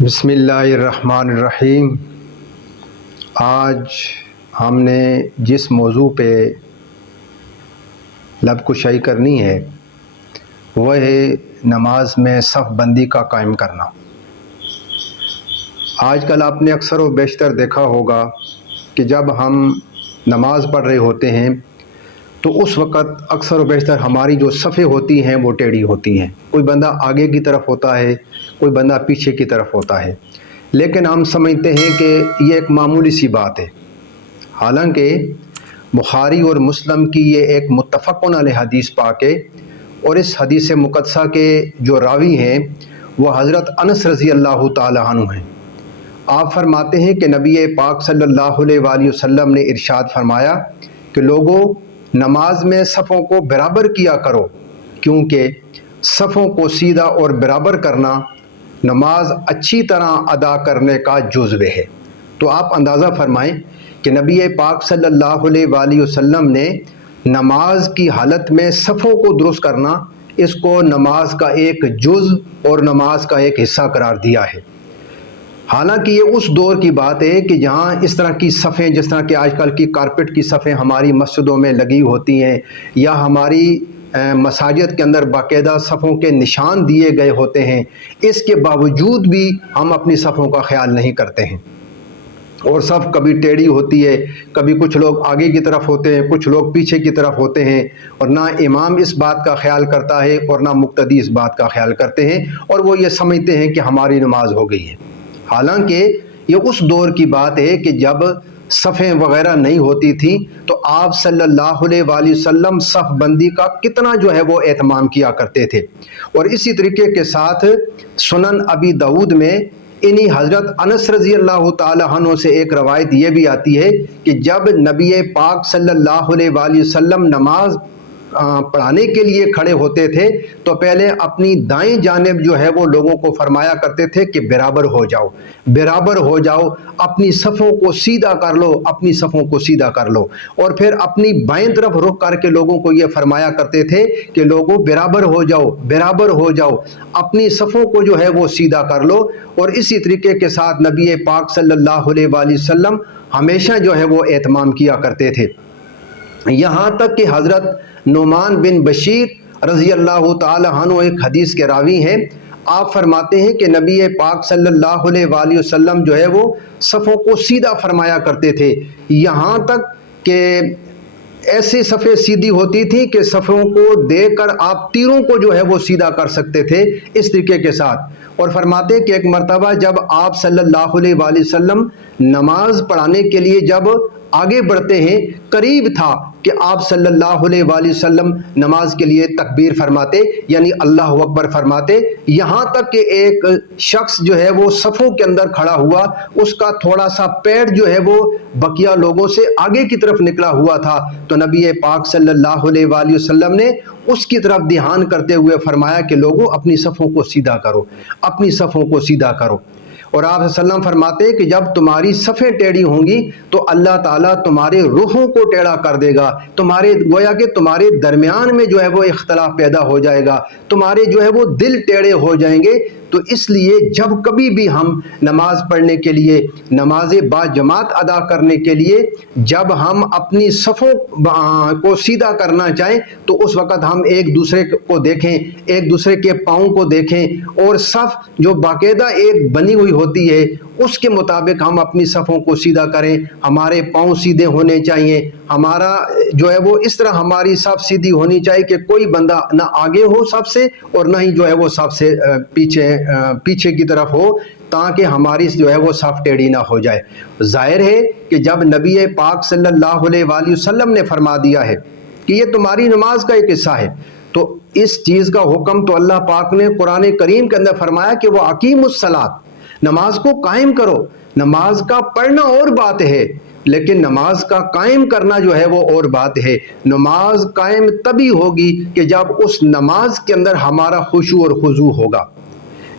بسم اللہ الرحمن الرحیم۔ آج ہم نے جس موضوع پہ لب کشائی کرنی ہے وہ ہے نماز میں صف بندی کا قائم کرنا۔ آج کل آپ نے اکثر و بیشتر دیکھا ہوگا کہ جب ہم نماز پڑھ رہے ہوتے ہیں تو اس وقت اکثر و بیشتر ہماری جو صفیں ہوتی ہیں وہ ٹیڑھی ہوتی ہیں۔ کوئی بندہ آگے کی طرف ہوتا ہے، کوئی بندہ پیچھے کی طرف ہوتا ہے، لیکن ہم سمجھتے ہیں کہ یہ ایک معمولی سی بات ہے، حالانکہ بخاری اور مسلم کی یہ ایک متفقن علیہ حدیث پاک ہے، اور اس حدیث مقدسہ کے جو راوی ہیں وہ حضرت انس رضی اللہ تعالی عنہ ہیں۔ آپ فرماتے ہیں کہ نبی پاک صلی اللہ علیہ وآلہ وسلم نے ارشاد فرمایا کہ لوگوں، نماز میں صفوں کو برابر کیا کرو، کیونکہ صفوں کو سیدھا اور برابر کرنا نماز اچھی طرح ادا کرنے کا جزو ہے۔ تو آپ اندازہ فرمائیں کہ نبی پاک صلی اللہ علیہ وآلہ وسلم نے نماز کی حالت میں صفوں کو درست کرنا، اس کو نماز کا ایک جز اور نماز کا ایک حصہ قرار دیا ہے۔ حالانکہ یہ اس دور کی بات ہے کہ جہاں اس طرح کی صفیں، جس طرح کہ آج کل کی کارپیٹ کی صفیں ہماری مسجدوں میں لگی ہوتی ہیں، یا ہماری مساجد کے اندر باقاعدہ صفوں کے نشان دیے گئے ہوتے ہیں، اس کے باوجود بھی ہم اپنی صفوں کا خیال نہیں کرتے ہیں، اور صف کبھی ٹیڑھی ہوتی ہے، کبھی کچھ لوگ آگے کی طرف ہوتے ہیں، کچھ لوگ پیچھے کی طرف ہوتے ہیں، اور نہ امام اس بات کا خیال کرتا ہے اور نہ مقتدی اس بات کا خیال کرتے ہیں، اور وہ یہ سمجھتے ہیں کہ ہماری نماز ہو گئی ہے۔ حالانکہ یہ اس دور کی بات ہے کہ جب صفیں وغیرہ نہیں ہوتی تھیں تو آپ صلی اللہ علیہ وآلہ وسلم صف بندی کا کتنا جو ہے وہ اہتمام کیا کرتے تھے۔ اور اسی طریقے کے ساتھ سنن ابی داؤد میں انہی حضرت انس رضی اللہ تعالی عنہ سے ایک روایت یہ بھی آتی ہے کہ جب نبی پاک صلی اللہ علیہ وآلہ وسلم نماز پڑھانے کے لیے کھڑے ہوتے تھے تو پہلے اپنی دائیں جانب جو ہے وہ لوگوں کو فرمایا کرتے تھے کہ برابر ہو جاؤ، برابر ہو جاؤ، اپنی صفوں کو سیدھا کر لو، اپنی صفوں کو سیدھا کر لو، اور پھر اپنی بائیں طرف رخ کر کے لوگوں کو یہ فرمایا کرتے تھے کہ لوگوں برابر ہو جاؤ، برابر ہو جاؤ، اپنی صفوں کو جو ہے وہ سیدھا کر لو۔ اور اسی طریقے کے ساتھ نبی پاک صلی اللہ علیہ وآلہ وسلم ہمیشہ جو ہے وہ اہتمام کیا کرتے تھے، یہاں تک کہ حضرت نعمان بن بشیر رضی اللہ تعالی عنہ ایک حدیث کے راوی ہیں۔ آپ فرماتے ہیں کہ نبی پاک صلی اللہ علیہ وآلہ وسلم جو ہے وہ صفوں کو سیدھا فرمایا کرتے تھے، یہاں تک کہ ایسی صفیں سیدھی ہوتی تھی کہ صفوں کو دیکھ کر آپ تیروں کو جو ہے وہ سیدھا کر سکتے تھے، اس طریقے کے ساتھ۔ اور فرماتے ہیں کہ ایک مرتبہ جب آپ صلی اللہ علیہ وآلہ وسلم نماز پڑھانے کے لیے جب آگے بڑھتے ہیں، قریب تھا کہ آپ صلی اللہ علیہ وآلہ وسلم نماز کے لیے تکبیر فرماتے، یعنی اللہ اکبر فرماتے، یہاں تک کہ ایک شخص جو ہے وہ صفوں کے اندر کھڑا ہوا، اس کا تھوڑا سا پیر جو ہے وہ بقیہ لوگوں سے آگے کی طرف نکلا ہوا تھا، تو نبی پاک صلی اللہ علیہ وآلہ وسلم نے اس کی طرف دھیان کرتے ہوئے فرمایا کہ لوگوں اپنی صفوں کو سیدھا کرو، اپنی صفوں کو سیدھا کرو۔ اور آپ صلی اللہ علیہ وسلم فرماتے ہیں کہ جب تمہاری صفیں ٹیڑھی ہوں گی تو اللہ تعالیٰ تمہارے روحوں کو ٹیڑھا کر دے گا، تمہارے گویا کہ تمہارے درمیان میں جو ہے وہ اختلاف پیدا ہو جائے گا، تمہارے جو ہے وہ دل ٹیڑھے ہو جائیں گے۔ تو اس لیے جب کبھی بھی ہم نماز پڑھنے کے لیے، نماز با جماعت ادا کرنے کے لیے جب ہم اپنی صفوں کو سیدھا کرنا چاہیں تو اس وقت ہم ایک دوسرے کو دیکھیں، ایک دوسرے کے پاؤں کو دیکھیں، اور صف جو باقاعدہ ایک بنی ہوئی ہوتی ہے اس کے مطابق ہم اپنی صفوں کو سیدھا کریں۔ ہمارے پاؤں سیدھے ہونے چاہیے، ہمارا جو ہے وہ اس طرح ہماری صف سیدھی ہونی چاہیے کہ کوئی بندہ نہ آگے ہو صف سے اور نہ ہی جو ہے وہ صف سے پیچھے کی طرف ہو، تاکہ ہماری جو ہے وہ صف ٹیڑھی نہ ہو جائے۔ ظاہر ہے کہ جب نبی پاک صلی اللہ علیہ وآلہ وسلم نے فرما دیا ہے کہ یہ تمہاری نماز کا ایک حصہ ہے، تو اس چیز کا حکم تو اللہ پاک نے قرآن کریم کے اندر فرمایا کہ وہ اقیم الصلاۃ، نماز کو قائم کرو۔ نماز کا پڑھنا اور بات ہے، لیکن نماز کا قائم کرنا جو ہے وہ اور بات ہے۔ نماز قائم تبھی ہوگی کہ جب اس نماز کے اندر ہمارا خشوع اور خضوع ہوگا،